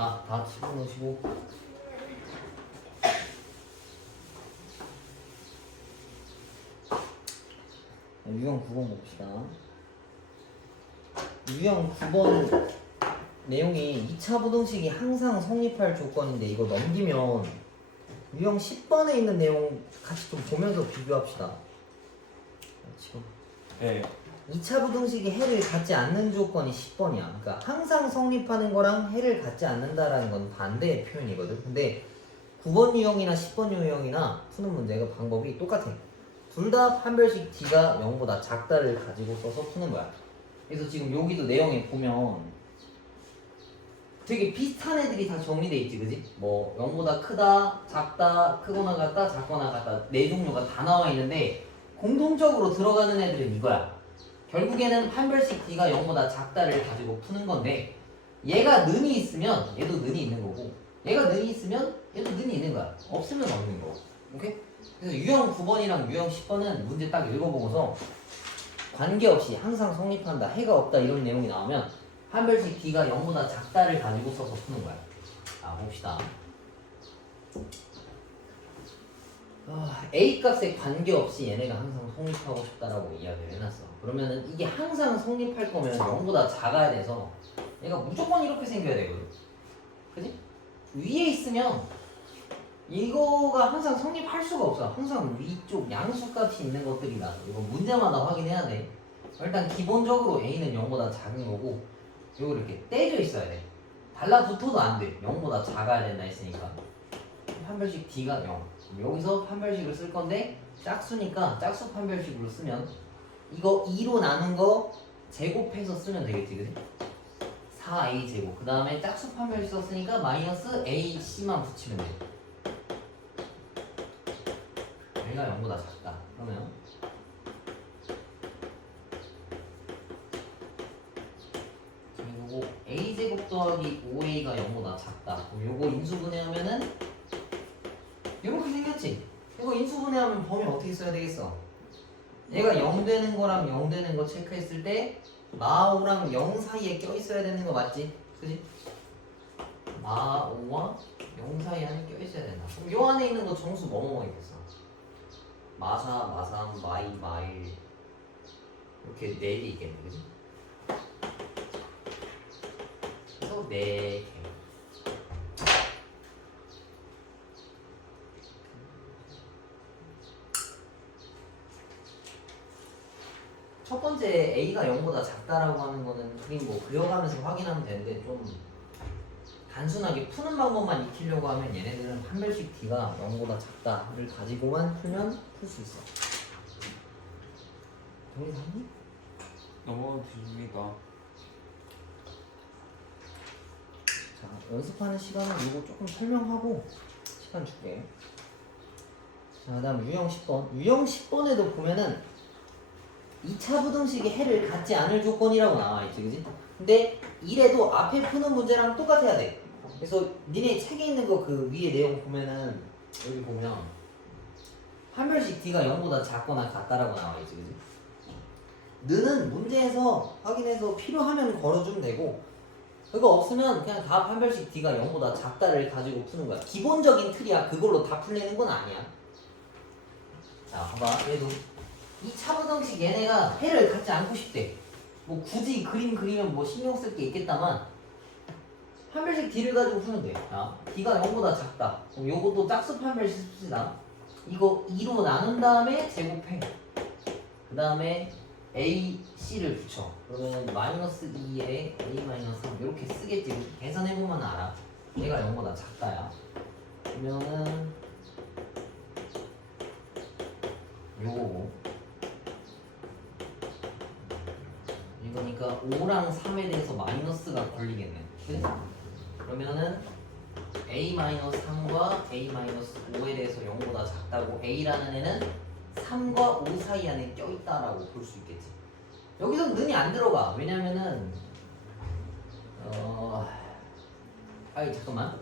자, 다 집어넣으시고 유형 9번 봅시다. 유형 9번 내용이 2차 부등식이 항상 성립할 조건인데 이거 넘기면 유형 10번에 있는 내용 같이 좀 보면서 비교합시다. 지금 네. 2차 부등식이 해를 갖지 않는 조건이 10번이야. 그러니까 항상 성립하는 거랑 해를 갖지 않는다라는 건 반대의 표현이거든. 근데 9번 유형이나 10번 유형이나 푸는 문제가 방법이 똑같아. 둘 다 판별식 D가 0보다 작다를 가지고 써서 푸는 거야. 그래서 지금 여기도 내용에 보면 되게 비슷한 애들이 다 정리돼 있지, 그지? 뭐 0보다 크다, 작다, 크거나 같다, 작거나 같다 네 종류가 다 나와 있는데 공통적으로 들어가는 애들은 이거야. 결국에는 판별식 D가 0보다 작다를 가지고 푸는 건데 얘가 는이 있으면 얘도 는이 있는 거고 얘가 는이 있으면 얘도 는이 있는 거야. 없으면 없는 거. 오케이? 그래서 유형 9번이랑 유형 10번은 문제 딱 읽어보고서 관계없이 항상 성립한다, 해가 없다 이런 내용이 나오면 판별식 D가 0보다 작다를 가지고 써서 푸는 거야. 자, 봅시다. A 값에 관계없이 얘네가 항상 성립하고 싶다라고 이야기를 해놨어. 그러면은 이게 항상 성립할 거면 0보다 작아야 돼서 얘가 무조건 이렇게 생겨야 되거든. 그지? 위에 있으면 이거가 항상 성립할 수가 없어. 항상 위쪽 양수값이 있는 것들이라 이거 문제마다 확인해야 돼. 일단 기본적으로 A는 0보다 작은 거고 이거 이렇게 떼져 있어야 돼. 달라붙어도 안 돼. 0보다 작아야 된다 했으니까 판별식 D가 0. 여기서 판별식을 쓸 건데 짝수니까 짝수 판별식으로 쓰면 이거 2로 나눈 거 제곱해서 쓰면 되겠지, 그지? 4A 제곱. 그 다음에 짝수 판별식 썼으니까 마이너스 AC만 붙이면 돼. 얘가 0보다 작다. 그러면 그리고 A 제곱 더하기 5A가 0보다 작다. 그럼 요거 인수분해하면은 이렇게 생겼지? 이거 인수분해하면 범위 어떻게 써야 되겠어? 얘가 0 되는 거랑 0 되는 거 체크했을 때 마5랑 0 사이에 껴있어야 되는 거 맞지? 그지? 마5와 0 사이 안에 껴있어야 된다. 그럼 요 안에 있는 거 정수 뭐뭐 있겠어? 마4, 마3, 마2, 마1 이렇게 4개 있겠네, 그지? 그래서 4개. 첫 번째 A가 0보다 작다라고 하는 거는 그림 뭐 그려가면서 확인하면 되는데 좀 단순하게 푸는 방법만 익히려고 하면 얘네들은 판별식 D가 0보다 작다를 가지고만 풀면 풀 수 있어. 동의하니? 넘어집니다. 자, 연습하는 시간은 이거 조금 설명하고 시간 줄게. 자, 그 다음 유형 10번. 유형 10번에도 보면은 2차 부등식이 해를 갖지 않을 조건이라고 나와있지, 그지? 근데 이래도 앞에 푸는 문제랑 똑같아야 돼. 그래서 니네 책에 있는 거 그 위에 내용 보면은 여기 보면 판별식 D가 0보다 작거나 같다라고 나와있지, 그지? 너는 문제에서 확인해서 필요하면 걸어주면 되고 그거 없으면 그냥 다 판별식 D가 0보다 작다를 가지고 푸는 거야. 기본적인 틀이야. 그걸로 다 풀리는 건 아니야. 자, 봐봐. 얘도 2차 부등식 얘네가 해를 갖지 않고 싶대. 뭐 굳이 그림 그리면 뭐 신경 쓸 게 있겠다만 판별식 D를 가지고 푸면 돼. 자, D가 0보다 작다. 그럼 요것도 짝수 판별식 씁시다. 이거 2로 나눈 다음에 제곱해. 그 다음에 A, C를 붙여. 그러면 마이너스 2에 A 마이너스 3 이렇게 쓰겠지. 계산해보면 알아. 얘가 0보다 작다야. 그러면은 요거고 이거니까 5랑 3에 대해서 마이너스가 걸리겠네. 그치? 그러면은 A-3과 A-5에 대해서 0보다 작다고 A라는 애는 3과 5 사이 안에 껴있다라고 볼 수 있겠지. 여기서 는이 안 들어가. 왜냐면은 아이 잠깐만.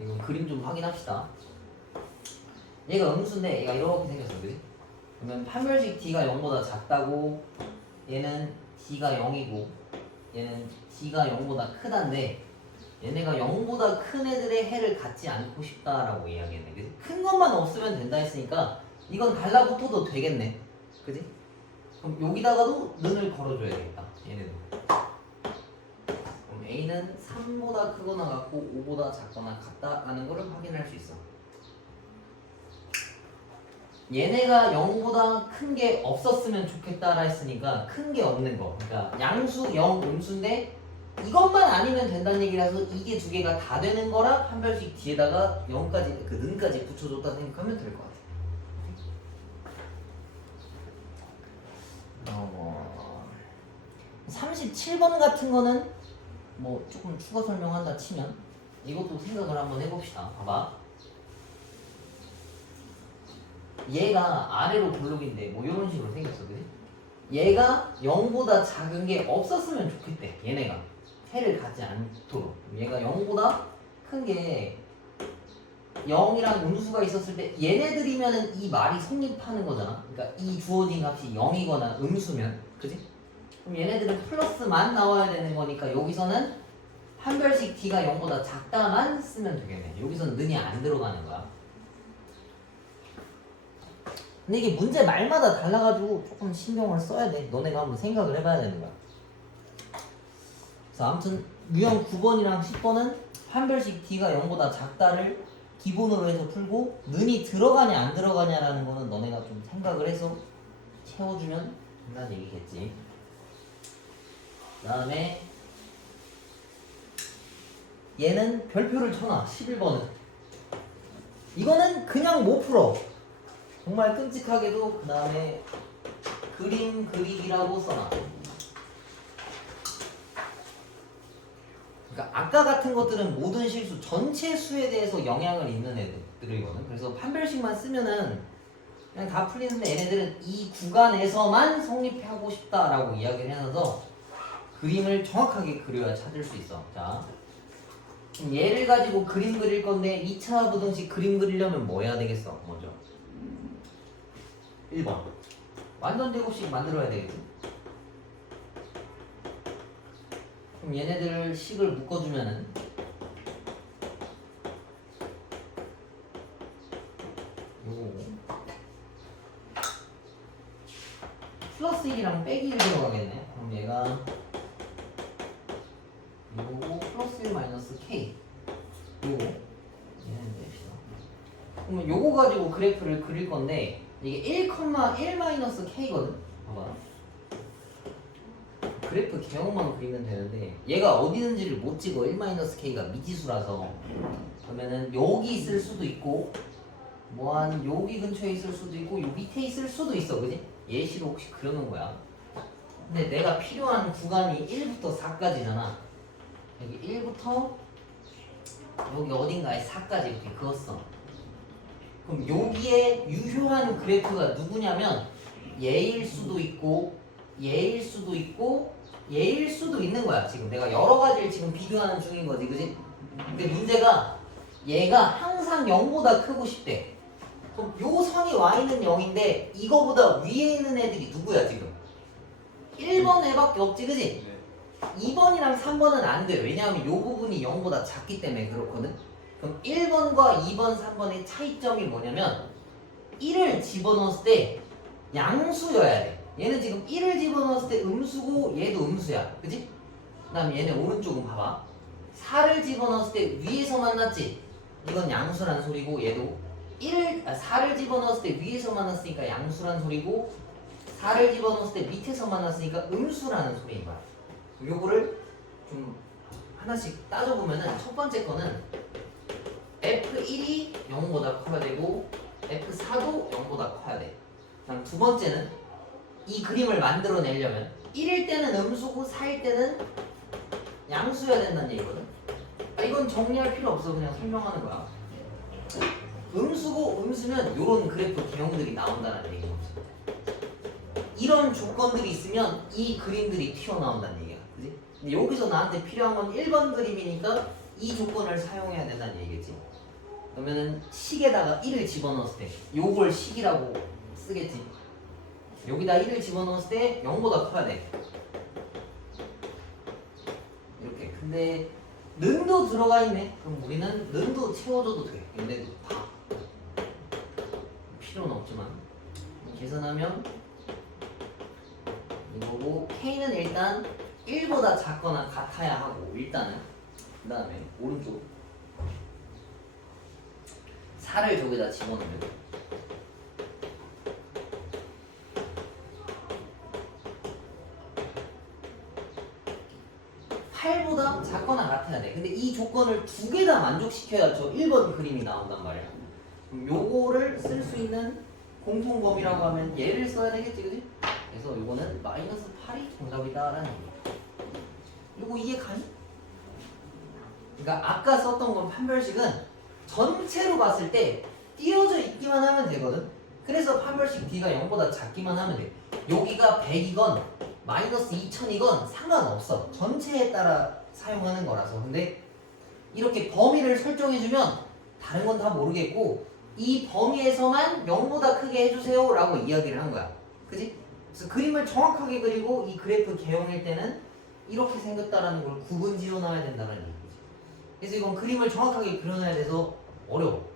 이거 그림 좀 확인합시다. 얘가 음수인데 얘가 이렇게 생겼어, 그지? 그러면 판별식 D가 0보다 작다고 얘는 D가 0이고 얘는 D가 0보다 크다인데 얘네가 0보다 큰 애들의 해를 갖지 않고 싶다라고 이야기했네. 그지? 큰 것만 없으면 된다 했으니까 이건 달라붙어도 되겠네. 그지? 그럼 여기다가도 는을 걸어줘야 되겠다. 얘네도. 그럼 A는 3보다 크거나 같고 5보다 작거나 같다라는 거를 확인할 수 있어. 얘네가 0보다 큰 게 없었으면 좋겠다라 했으니까 큰 게 없는 거. 그러니까 양수 0 음수인데 이것만 아니면 된다는 얘기라서 이게 두 개가 다 되는 거라 한 별씩 뒤에다가 0까지 그 는까지 붙여줬다 생각하면 될 것 같아. 37번 같은 거는 뭐 조금 추가 설명한다 치면 이것도 생각을 한번 해봅시다. 봐봐. 얘가 아래로 블록인데 뭐 이런 식으로 생겼어. 그지? 얘가 0보다 작은 게 없었으면 좋겠대. 얘네가 해를 갖지 않도록. 얘가 0보다 큰 게 0이랑 음수가 있었을 때 얘네들이면은 이 말이 성립하는 거잖아. 그러니까 이 주어진 값이 0이거나 음수면, 그지? 그럼 얘네들은 플러스만 나와야 되는 거니까 여기서는 한 별씩 D가 0보다 작다만 쓰면 되겠네. 여기서는 는이 안 들어가는 거야. 근데 이게 문제 말마다 달라가지고 조금 신경을 써야 돼. 너네가 한번 생각을 해봐야 되는 거야. 그래서 아무튼 유형 9번이랑 10번은 한 별씩 D가 0보다 작다를 기본으로 해서 풀고 는이 들어가냐 안 들어가냐라는 거는 너네가 좀 생각을 해서 채워주면 된다는 얘기겠지. 그 다음에 얘는 별표를 쳐놔. 11번은 이거는 그냥 못 풀어. 정말 끔찍하게도. 그 다음에 그림 그리기라고 써놔. 그러니까 아까 같은 것들은 모든 실수 전체 수에 대해서 영향을 있는 애들이거든. 그래서 판별식만 쓰면은 그냥 다 풀리는데 얘네들은 이 구간에서만 성립하고 싶다라고 이야기를 해놔서 그림을 정확하게 그려야 찾을 수 있어. 자, 그럼 얘를 가지고 그림 그릴 건데 2차 부등식 그림 그리려면 뭐 해야 되겠어? 먼저 1번 완전 제곱식 만들어야 되겠지. 그럼 얘네들 식을 묶어주면은 요거 플러스 1이랑 빼기 1 들어가겠네. 그럼 얘가 요거 플러스 1 마이너스 K 요거 얘는 냅시다. 그러면 요거 가지고 그래프를 그릴 건데 이게 1,1 마이너스 K거든. 봐봐. 그래프 개형만 그리면 되는데 얘가 어디 있는지를 못 찍어. 1-K가 미지수라서. 그러면은 여기 있을 수도 있고 뭐 한 여기 근처에 있을 수도 있고 요 밑에 있을 수도 있어. 그지? 예시로 혹시 그려놓은 거야. 근데 내가 필요한 구간이 1부터 4까지잖아. 여기 1부터 여기 어딘가에 4까지 이렇게 그었어. 그럼 여기에 유효한 그래프가 누구냐면 얘일 수도 있고 얘일 수도 있고 얘일 수도 있는 거야. 지금 내가 여러 가지를 지금 비교하는 중인 거지, 그지? 근데 문제가 얘가 항상 0보다 크고 싶대. 그럼 요 선이 y는 0인데 이거보다 위에 있는 애들이 누구야 지금? 1번 애밖에 없지, 그지? 2번이랑 3번은 안 돼. 왜냐하면 요 부분이 0보다 작기 때문에 그렇거든. 그럼 1번과 2번, 3번의 차이점이 뭐냐면 1을 집어넣었을 때 양수여야 돼. 얘는 지금 1을 집어넣었을 때 음수고 얘도 음수야. 그치? 그 다음에 얘네 오른쪽은 봐봐. 4를 집어넣었을 때 위에서 만났지? 이건 양수란 소리고 얘도 4를 집어넣었을 때 위에서 만났으니까 양수란 소리고 4를 집어넣었을 때 밑에서 만났으니까 음수라는 소리인 거야. 요거를 좀 하나씩 따져보면은 첫 번째 거는 F1이 0보다 커야 되고 F4도 0보다 커야 돼. 그다음 두 번째는 이 그림을 만들어내려면 1일 때는 음수고 4일 때는 양수여야 된다는 얘기거든. 이건 정리할 필요 없어. 그냥 설명하는 거야. 음수고 음수면 이런 그래프 개형들이 나온다는 얘기죠. 이런 조건들이 있으면 이 그림들이 튀어나온다는 얘기야. 그지? 근데 여기서 나한테 필요한 건 1번 그림이니까 이 조건을 사용해야 된다는 얘기겠지. 그러면은 식에다가 1을 집어넣었을 때 요걸 식이라고 쓰겠지. 여기다 1을 집어넣었을 때 0보다 커야 돼. 이렇게. 근데 는도 들어가 있네. 그럼 우리는 는도 채워줘도 돼. 근데 다 필요는 없지만 계산하면 이거고 K는 일단 1보다 작거나 같아야 하고 일단은 그 다음에 오른쪽 4를 저기다 집어넣으면 8보다 작거나 같아야 돼. 근데 이 조건을 두 개 다 만족시켜야 저 1번 그림이 나온단 말이야. 그럼 요거를 쓸 수 있는 공통범위라고 하면 얘를 써야 되겠지, 그지? 그래서 요거는 마이너스 8이 정답이다라는 얘기야. 요거 이해 가니? 그러니까 아까 썼던 건 판별식은 전체로 봤을 때 띄어져 있기만 하면 되거든. 그래서 판별식 D가 0보다 작기만 하면 돼. 여기가 100이건 마이너스 2000이건 상관없어. 전체에 따라 사용하는 거라서. 근데 이렇게 범위를 설정해주면 다른 건 다 모르겠고 이 범위에서만 0보다 크게 해주세요 라고 이야기를 한 거야. 그지? 그래서 그림을 정확하게 그리고 이 그래프 개형일 때는 이렇게 생겼다라는 걸 구분 지어놔야 된다는 얘기지. 그래서 이건 그림을 정확하게 그려놔야 돼서 어려워.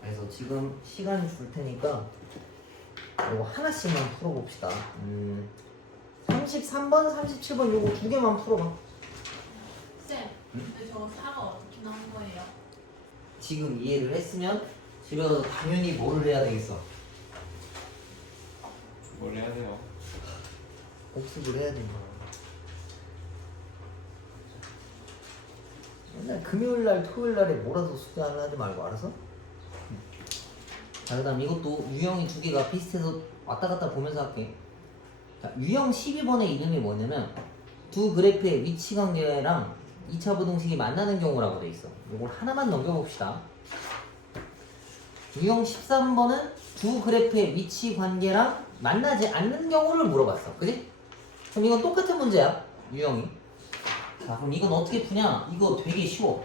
그래서 지금 시간 줄 테니까 이거 하나씩만 풀어봅시다. 33번, 37번 요거 두 개만 풀어봐. 쌤, 근데 저거 4가 어떻게 나온 거예요? 지금 이해를 했으면 집에 가서 당연히 뭐를 해야 되겠어? 뭘 해야 돼요? 복습을 해야 된다. 맨날 금요일날, 토요일날에 몰아서 숙제를 하지 말고 알아서? 자, 그 다음 이것도 유형이 두 개가 비슷해서 왔다 갔다 보면서 할게. 자, 유형 12번의 이름이 뭐냐면 두 그래프의 위치 관계랑 2차 부등식이 만나는 경우라고 돼 있어. 이걸 하나만 넘겨봅시다. 유형 13번은 두 그래프의 위치 관계랑 만나지 않는 경우를 물어봤어. 그지? 그럼 이건 똑같은 문제야. 유형이. 자, 그럼 이건 어떻게 푸냐? 이거 되게 쉬워.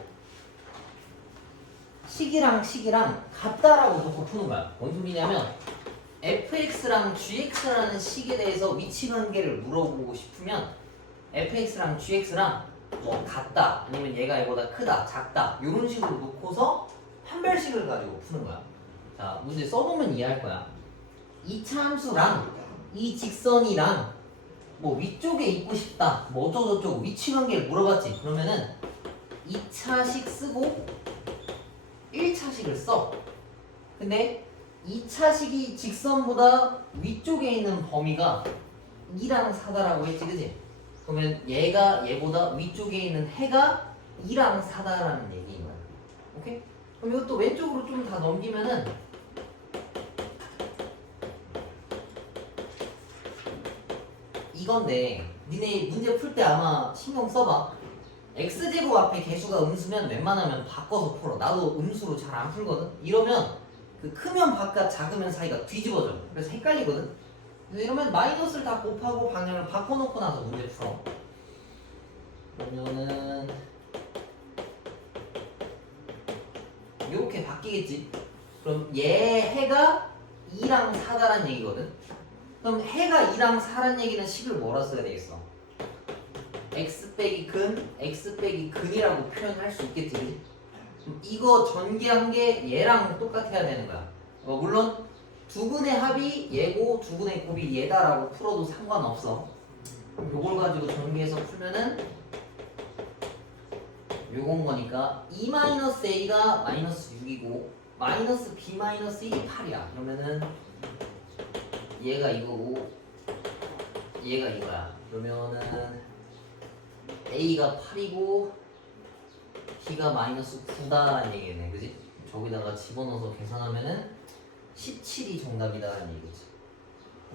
식이랑 같다라고 놓고 푸는 거야. 뭔 소리냐면 fx랑 gx라는 식에 대해서 위치 관계를 물어보고 싶으면 fx랑 gx랑 뭐 같다 아니면 얘가 얘보다 크다 작다 이런 식으로 놓고서 판별식을 가지고 푸는 거야. 자, 문제 써보면 이해할 거야. 이 참수랑 이 직선이랑 뭐 위쪽에 있고 싶다 뭐 어쩌고저쩌고 위치 관계를 물어봤지. 그러면은 2차식 쓰고 1차식을 써. 근데 2차식이 직선보다 위쪽에 있는 범위가 2랑 4다라고 했지, 그지? 그러면 얘가 얘보다 위쪽에 있는 해가 2랑 4다라는 얘기인 거야. 오케이? 그럼 이것도 왼쪽으로 좀 다 넘기면은 이건데 니네 문제 풀 때 아마 신경 써봐. x제곱 앞에 개수가 음수면 웬만하면 바꿔서 풀어. 나도 음수로 잘 안 풀거든. 이러면 그 크면 바깥 작으면 사이가 뒤집어져. 그래서 헷갈리거든. 그래서 이러면 마이너스를 다 곱하고 방향을 바꿔놓고 나서 문제 풀어. 그러면은 이렇게 바뀌겠지. 그럼 얘 해가 2랑 4다란 얘기거든. 그럼 해가 2랑 4란 얘기는 식을 뭐라 써야 되겠어? x 빼기 근, x 빼기 근이라고 표현할 수 있겠지, 그치? 이거 전개한 게 얘랑 똑같아야 되는 거야. 물론 두 근의 합이 얘고 두 근의 곱이 얘다라고 풀어도 상관없어. 요걸 가지고 전개해서 풀면은 요건 거니까 2-a가 마이너스 6이고 마이너스 b 마이너스 1이 8이야. 그러면은 얘가 이거고 얘가 이거야. 그러면은 a가 8이고 b가 마이너스 9다라는 얘기네, 그지? 저기다가 집어넣어서 계산하면은 17이 정답이다라는 얘기지.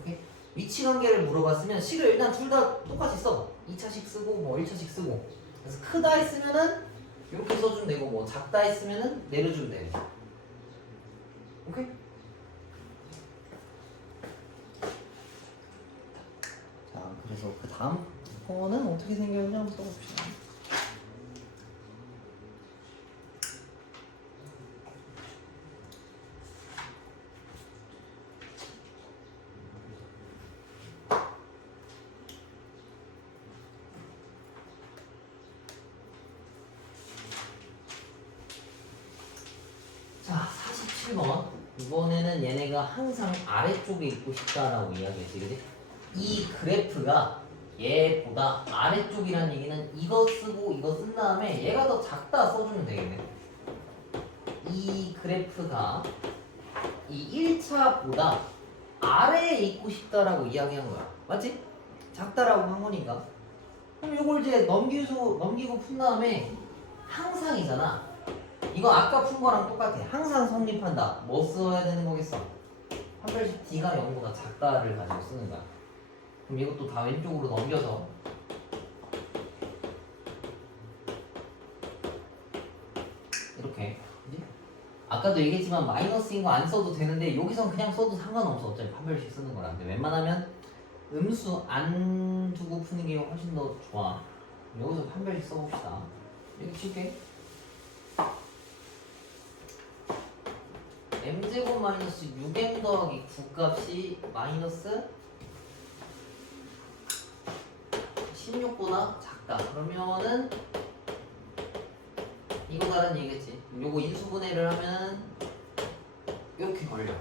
오케이? 위치 관계를 물어봤으면 식을 일단 둘 다 똑같이 써. 2차식 쓰고 뭐 1차식 쓰고. 그래서 크다 했으면은 이렇게 써주면 되고 뭐 작다 했으면은 내려주면 되고. 오케이? 자, 그래서 그 다음 거는 어떻게 생겼는지 한번 써봅시다. 7번. 이번에는 얘네가 항상 아래쪽에 있고 싶다라고 이야기했지, 그지? 이 그래프가 얘보다 아래쪽이라는 얘기는 이거 쓰고 이거 쓴 다음에 얘가 더 작다 써주면 되겠네. 이 그래프가 이 1차보다 아래에 있고 싶다라고 이야기한 거야. 맞지? 작다라고 한 거니까. 그럼 이걸 이제 넘기고 푼 다음에 항상이잖아. 이거 아까 푼 거랑 똑같아. 항상 성립한다. 뭐 써야 되는 거겠어? 판별식 D가 0보다 작다를 가지고 쓰는 거야. 그럼 이것도 다 왼쪽으로 넘겨서 이렇게. 그지? 아까도 얘기했지만 마이너스인 거 안 써도 되는데 여기선 그냥 써도 상관없어. 어차피 판별식 쓰는 거라. 근데 웬만하면 음수 안 두고 푸는 게 훨씬 더 좋아. 여기서 판별식 써봅시다. 여기 칠게. m제곱 마이너스 6m 더하기 9 값이 마이너스 16보다 작다. 그러면은 이거다라는 얘기겠지. 요거 인수분해를 하면 이렇게 걸려.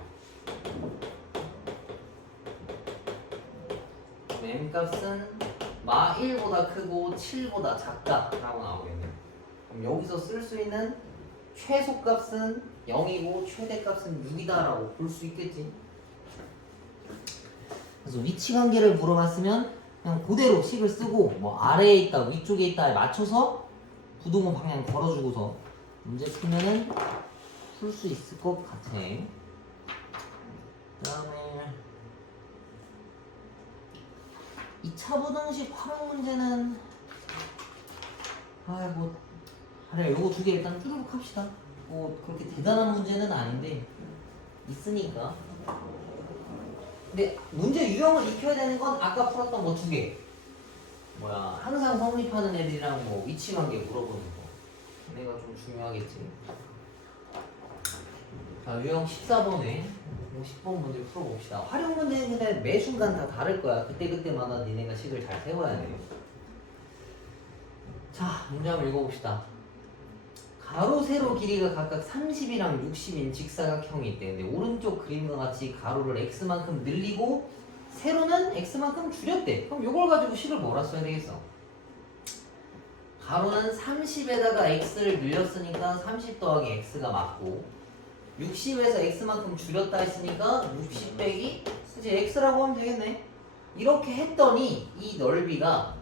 m 값은 마 1보다 크고 7보다 작다라고 나오겠네. 그럼 여기서 쓸 수 있는 최소값은 0이고 최대값은 6이다라고 볼 수 있겠지. 그래서 위치관계를 물어봤으면 그냥 그대로 식을 쓰고 뭐 아래에 있다 위쪽에 있다에 맞춰서 부등호 방향 걸어주고서 문제 풀면은 풀 수 있을 것 같아. 그 다음에 2차 부등식 활용 문제는 그래 요거 두 개 일단 쭈르륵 합시다. 뭐 그렇게 대단한 문제는 아닌데 있으니까. 근데 문제 유형을 익혀야 되는 건 아까 풀었던 거 두 개. 항상 성립하는 애들이랑 뭐 위치관계 물어보는 거. 얘가 좀 중요하겠지. 자, 유형 14번에 10번 문제 풀어봅시다. 활용 문제는 근데 매 순간 다 다를 거야. 그때마다 니네가 식을 잘 세워야 돼. 자, 문제 한번 읽어봅시다. 가로, 세로 길이가 각각 30이랑 60인 직사각형이 있대. 근데 오른쪽 그림과 같이 가로를 x만큼 늘리고 세로는 x만큼 줄였대. 그럼 이걸 가지고 식을 뭐라 써야 되겠어? 가로는 30에다가 x를 늘렸으니까 30 더하기 x가 맞고 60에서 x만큼 줄였다 했으니까 60 빼기 이제 x라고 하면 되겠네. 이렇게 했더니 이 넓이가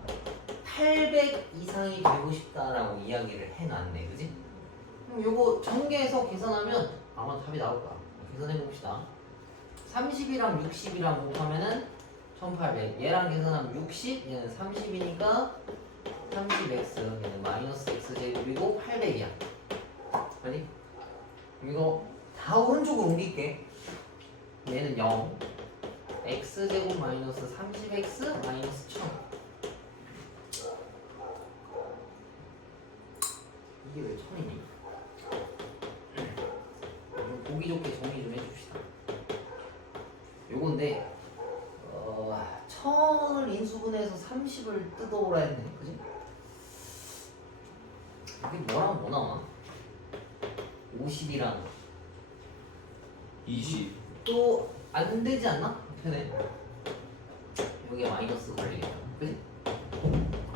800 이상이 되고 싶다라고 이야기를 해놨네. 그지? 그럼 요거 전개해서 계산하면 아마 답이 나올 거야. 계산해봅시다. 30이랑 60이랑 곱하면은 1800. 얘랑 계산하면 60, 얘는 30이니까 30x, 얘는 마이너스 x 제곱이고 800이야. 아니? 이거 다 오른쪽으로 옮길게. 얘는 0. x 제곱 마이너스 30x 마이너스 1000. 이게 왜 1000이니? 좀 보기 좋게 정리 좀 해줍시다. 요건데 1000을 인수분해해서 30을 뜯어오라 했네. 그지? 이게 뭐랑 뭐 나와? 50이랑 20. 또 안 되지 않나? 편에 여기에 마이너스 걸리겠다. 그지?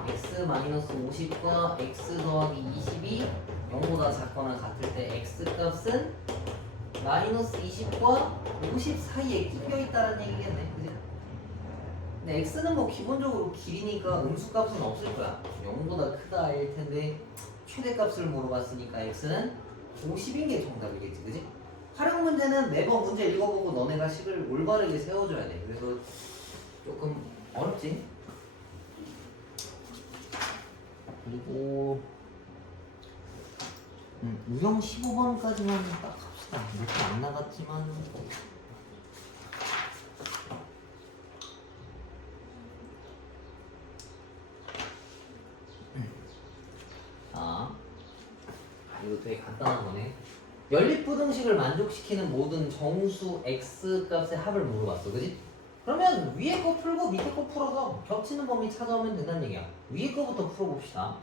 x 마이너스 50과 x 더하기 20이 0보다 작거나 같을 때 x 값은 마이너스 20과 50 사이에 끼겨 있다는 얘기겠네. 그지? 근데 x는 뭐 기본적으로 길이니까 음수값은 없을 거야. 0보다 크다일 텐데 최대값을 물어봤으니까 x는 50인 게 정답이겠지. 그지? 활용 문제는 매번 문제 읽어보고 너네가 식을 올바르게 세워줘야 돼. 그래서 조금 어렵지? 그리고 유형 15번까지만 딱 합시다. 이렇게 안 나갔지만 자, 이거 되게 간단한 거네. 연립부등식을 만족시키는 모든 정수 x 값의 합을 물어봤어. 그지? 그러면 위에 거 풀고 밑에 거 풀어서 겹치는 범위 찾아오면 된다는 얘기야. 위에 거부터 풀어봅시다.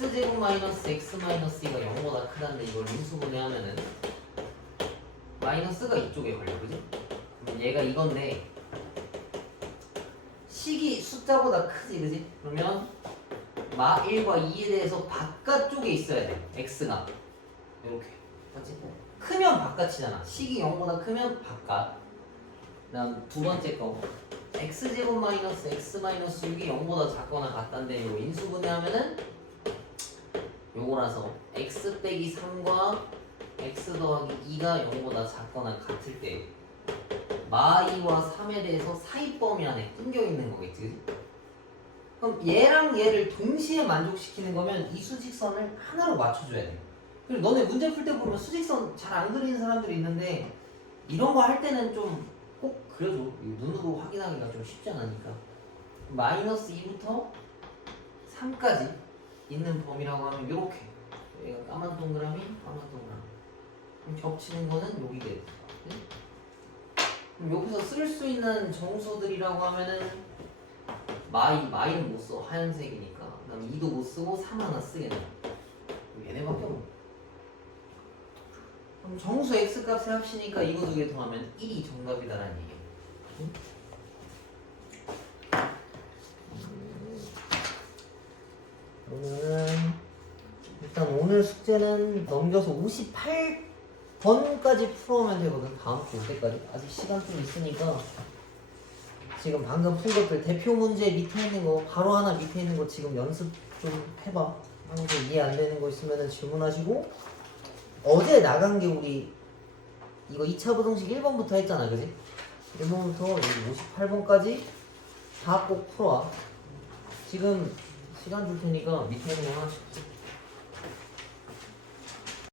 x제곱 마이너스 x 마이너스 2가 0보다 크다는데 이걸 인수분해하면은 마이너스가 이쪽에 걸려, 그지? 그럼 얘가 이건데 식이 숫자보다 크지, 그지? 그러면 마 1과 2에 대해서 바깥쪽에 있어야 돼, x가. 이렇게, 맞지? 크면 바깥이잖아. 식이 0보다 크면 바깥. 그다음 두 번째 거 x제곱 마이너스 x 마이너스 6이 0보다 작거나 같다는데 이거 인수분해하면은 요거라서 x 빼기 3과 x 더하기 2가 0보다 작거나 같을 때 마2와 3에 대해서 사이범위 안에 낑겨 있는 거겠지, 그치? 그럼 얘랑 얘를 동시에 만족시키는 거면 이 수직선을 하나로 맞춰줘야 돼. 그리고 너네 문제 풀 때 보면 수직선 잘 안 그리는 사람들이 있는데 이런 거 할 때는 좀 꼭 그려줘. 눈으로 확인하기가 좀 쉽지 않으니까. 마이너스 2부터 3까지 있는 범위라고 하면 이렇게 얘가 까만 동그라미, 까만 동그라미. 그럼 겹치는 거는 여기 돼. 그럼 여기서 쓸 수 있는 정수들이라고 하면은 마이는 못 써. 하얀색이니까. 그다음에 2도 못 쓰고 3 하나 쓰겠네. 얘네밖에 없네. 그럼 정수 x 값의 합치니까 이거 두 개 더하면 1이 정답이다라는 얘기야. 응? 그러면은 일단 오늘 숙제는 넘겨서 58번까지 풀어오면 되거든. 다음 주 올 때까지. 아직 시간 좀 있으니까 지금 방금 푼 것들 대표 문제 밑에 있는 거 바로 하나 밑에 있는 거 지금 연습 좀 해봐. 하면서 이해 안 되는 거 있으면 질문하시고 어제 나간 게 우리 이거 2차 부등식 1번부터 했잖아, 그지? 1번부터 여기 58번까지 다 꼭 풀어와. 지금 시간 줄 테니까 밑에 있는 거 하나씩